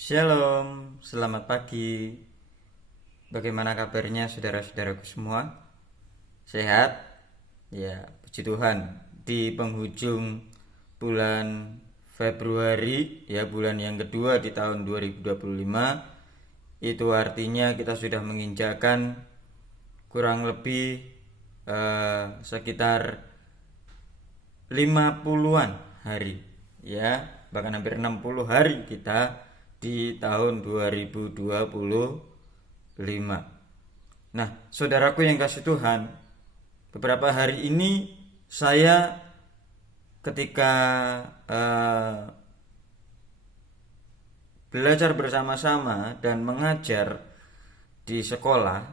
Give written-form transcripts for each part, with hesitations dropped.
Shalom, selamat pagi. Bagaimana kabarnya saudara-saudaraku semua? Sehat? Ya, puji Tuhan. Di penghujung bulan Februari, ya bulan yang kedua di tahun 2025, itu artinya kita sudah menginjakkan kurang lebih sekitar 50-an hari, ya bahkan hampir 60 hari kita di tahun 2025. Nah, saudaraku yang kasih Tuhan, beberapa hari ini saya ketika belajar bersama-sama dan mengajar di sekolah,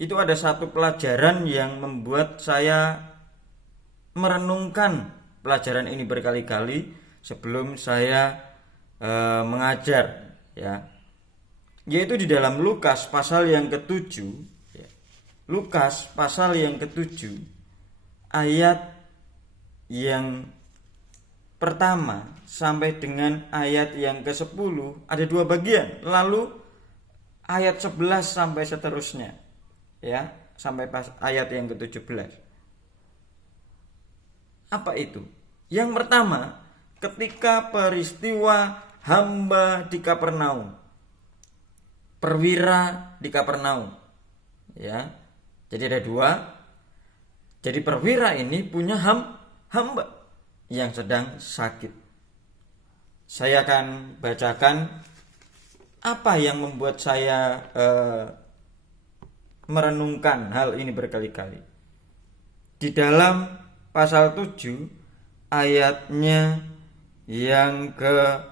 itu ada satu pelajaran yang membuat saya merenungkan pelajaran ini berkali-kali sebelum saya mengajar, ya, yaitu di dalam Lukas pasal yang ketujuh, ya. Lukas pasal yang ketujuh ayat yang pertama sampai dengan ayat yang ke-10 ada dua bagian, lalu ayat 11 sampai seterusnya, ya, sampai ayat yang ke-17. Apa itu? Yang pertama, ketika peristiwa hamba di Kapernaum, perwira di Kapernaum, ya. Jadi ada dua. Jadi perwira ini punya hamba yang sedang sakit. Saya akan bacakan apa yang membuat saya merenungkan hal ini berkali-kali. Di dalam pasal 7 ayatnya yang ke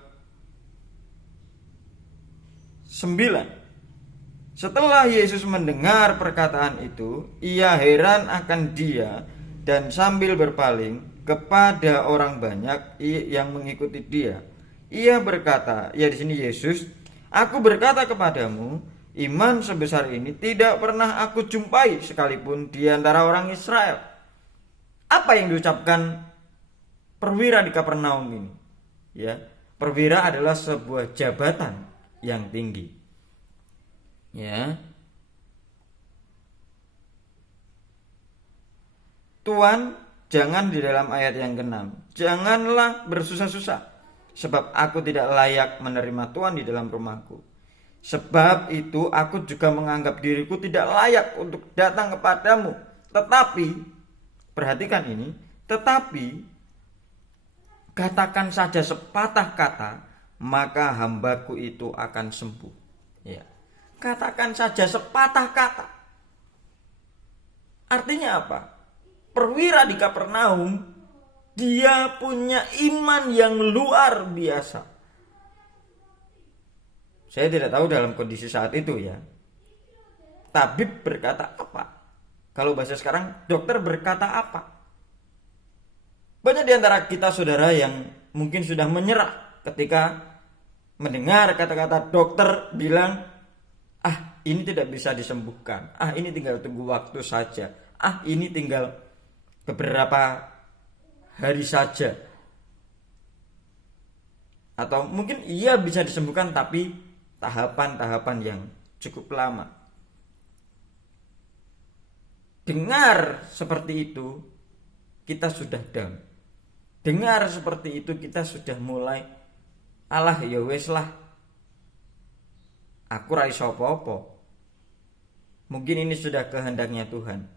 9. Setelah Yesus mendengar perkataan itu, ia heran akan dia dan sambil berpaling kepada orang banyak yang mengikuti dia, ia berkata, ya di sini Yesus, aku berkata kepadamu, iman sebesar ini tidak pernah aku jumpai sekalipun di antara orang Israel. Apa yang diucapkan perwira di Kapernaum ini? Ya, perwira adalah sebuah jabatan yang tinggi. Ya. Tuhan, jangan di dalam ayat yang ke-6, janganlah bersusah-susah, sebab aku tidak layak menerima Tuhan di dalam rumahku. Sebab itu aku juga menganggap diriku tidak layak untuk datang kepadamu. Tetapi, perhatikan ini, tetapi katakan saja sepatah kata, maka hambaku itu akan sembuh. Ya. Katakan saja sepatah kata. Artinya apa? Perwira di Kapernaum, dia punya iman yang luar biasa. Saya tidak tahu dalam kondisi saat itu, ya. Tabib berkata apa? Kalau bahasa sekarang, dokter berkata apa? Banyak di antara kita saudara yang mungkin sudah menyerah ketika mendengar kata-kata dokter bilang, ini tidak bisa disembuhkan, ini tinggal tunggu waktu saja, ini tinggal beberapa hari saja, atau mungkin ia bisa disembuhkan tapi tahapan-tahapan yang cukup lama. Dengar seperti itu, kita sudah down. Dengar seperti itu, kita sudah mulai, alah ya wes lah, aku ra iso apa-apa. Mungkin ini sudah kehendaknya Tuhan.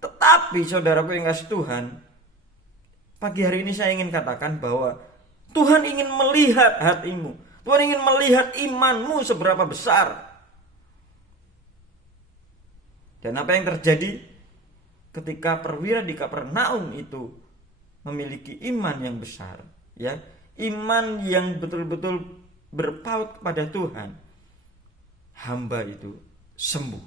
Tetapi saudaraku yang kasih Tuhan, pagi hari ini saya ingin katakan bahwa Tuhan ingin melihat hatimu. Tuhan ingin melihat imanmu seberapa besar. Dan apa yang terjadi ketika perwira di Kapernaum itu memiliki iman yang besar, ya, iman yang betul-betul berpaut kepada Tuhan, hamba itu sembuh.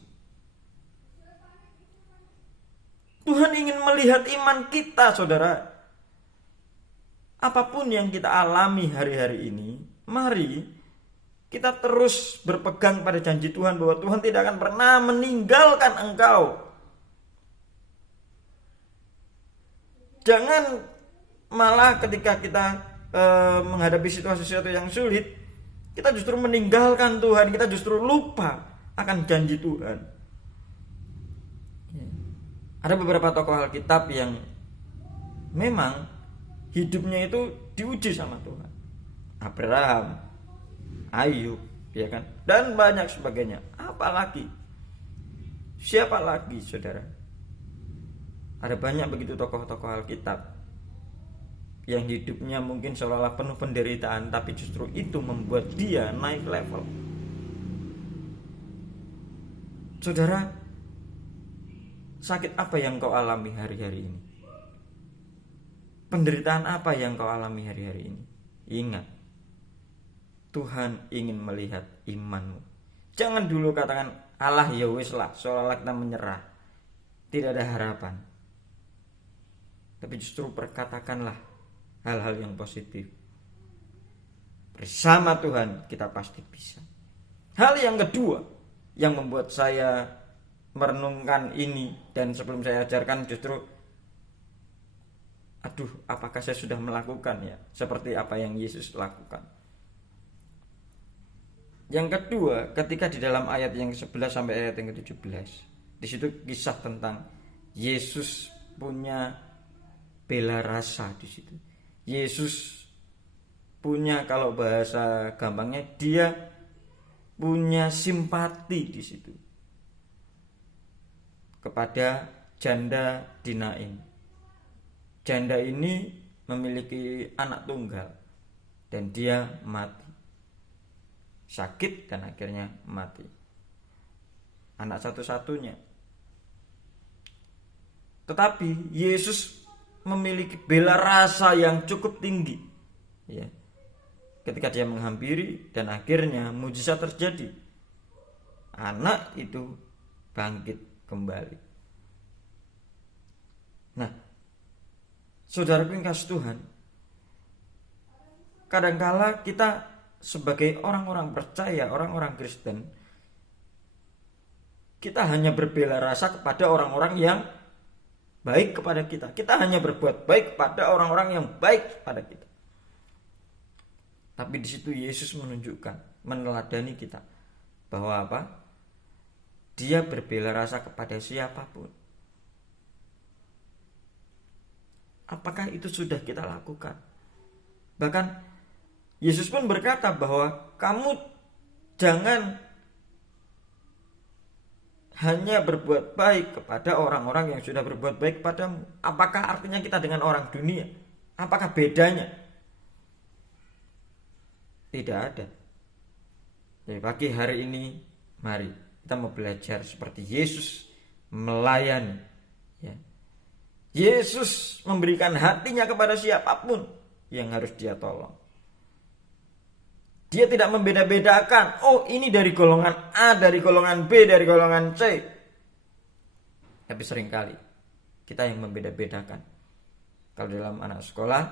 Tuhan ingin melihat iman kita, saudara. Apapun yang kita alami hari-hari ini, mari kita terus berpegang pada janji Tuhan bahwa Tuhan tidak akan pernah meninggalkan engkau. Jangan malah ketika kita menghadapi situasi-situasi yang sulit, Kita justru meninggalkan Tuhan, kita justru lupa akan janji Tuhan. Ada beberapa tokoh Alkitab yang memang hidupnya itu diuji sama Tuhan. Abraham, Ayub, ya kan? Dan banyak sebagainya. Apalagi? Siapa lagi, saudara? Ada banyak begitu tokoh-tokoh Alkitab yang hidupnya mungkin seolah-olah penuh penderitaan, tapi justru itu membuat dia naik level. Saudara, sakit apa yang kau alami hari-hari ini? Penderitaan apa yang kau alami hari-hari ini? Ingat, Tuhan ingin melihat imanmu. Jangan dulu katakan, Allah ya wis lah, seolah-olah kita menyerah, tidak ada harapan. Tapi justru perkatakanlah hal-hal yang positif. Bersama Tuhan kita pasti bisa. Hal yang kedua yang membuat saya merenungkan ini, dan sebelum saya ajarkan justru apakah saya sudah melakukan ya seperti apa yang Yesus lakukan. Yang kedua, ketika di dalam ayat yang ke-11 sampai ayat yang ke-17, di situ kisah tentang Yesus punya bela rasa di situ. Yesus punya, kalau bahasa gampangnya, dia punya simpati di situ kepada janda di Nain. Janda ini memiliki anak tunggal dan dia mati, sakit dan akhirnya mati, anak satu-satunya. Tetapi Yesus memiliki bela rasa yang cukup tinggi, ya, ketika dia menghampiri dan akhirnya mujizat terjadi. Anak itu bangkit kembali. Nah, saudara yang kasih Tuhan, kadangkala kita sebagai orang-orang percaya, orang-orang Kristen, kita hanya berbela rasa kepada orang-orang yang baik kepada kita. Kita hanya berbuat baik kepada orang-orang yang baik kepada kita. Tapi di situ Yesus menunjukkan, meneladani kita bahwa apa? Dia berbela rasa kepada siapapun. Apakah itu sudah kita lakukan? Bahkan Yesus pun berkata bahwa kamu jangan hanya berbuat baik kepada orang-orang yang sudah berbuat baik kepadamu. Apakah artinya kita dengan orang dunia? Apakah bedanya? Tidak ada. Jadi pagi hari ini, mari kita mau belajar seperti Yesus melayani. Ya. Yesus memberikan hatinya kepada siapapun yang harus dia tolong. Dia tidak membeda-bedakan, oh ini dari golongan A, dari golongan B, dari golongan C. Tapi seringkali kita yang membeda-bedakan. Kalau dalam anak sekolah,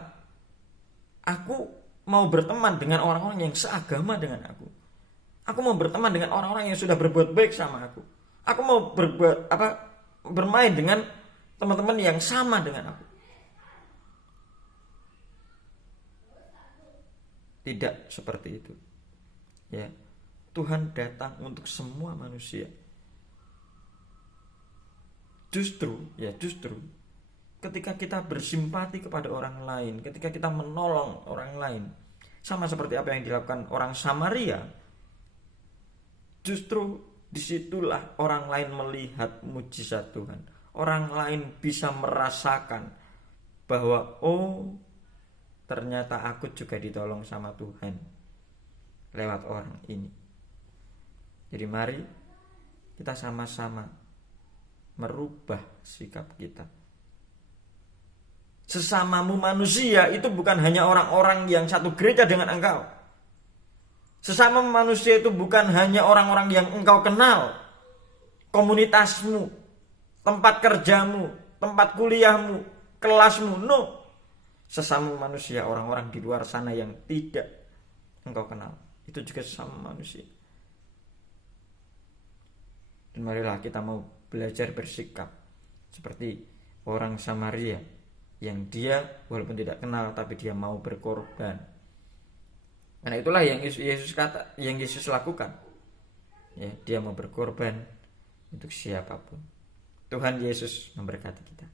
aku mau berteman dengan orang-orang yang seagama dengan aku. Aku mau berteman dengan orang-orang yang sudah berbuat baik sama aku. Aku mau bermain dengan teman-teman yang sama dengan aku. Tidak seperti itu. Ya, Tuhan datang untuk semua manusia. Justru ketika kita bersimpati kepada orang lain, ketika kita menolong orang lain, sama seperti apa yang dilakukan orang Samaria, justru disitulah orang lain melihat mujizat Tuhan. Orang lain bisa merasakan bahwa ternyata aku juga ditolong sama Tuhan lewat orang ini. Jadi mari kita sama-sama merubah sikap kita. Sesamamu manusia itu bukan hanya orang-orang yang satu gereja dengan engkau. Sesama manusia itu bukan hanya orang-orang yang engkau kenal, komunitasmu, tempat kerjamu, tempat kuliahmu, kelasmu. No. Sesama manusia, orang-orang di luar sana yang tidak engkau kenal, itu juga sesama manusia. Dan marilah kita mau belajar bersikap seperti orang Samaria, yang dia walaupun tidak kenal tapi dia mau berkorban. Karena itulah yang Yesus lakukan. Ya, dia mau berkorban untuk siapapun. Tuhan Yesus memberkati kita.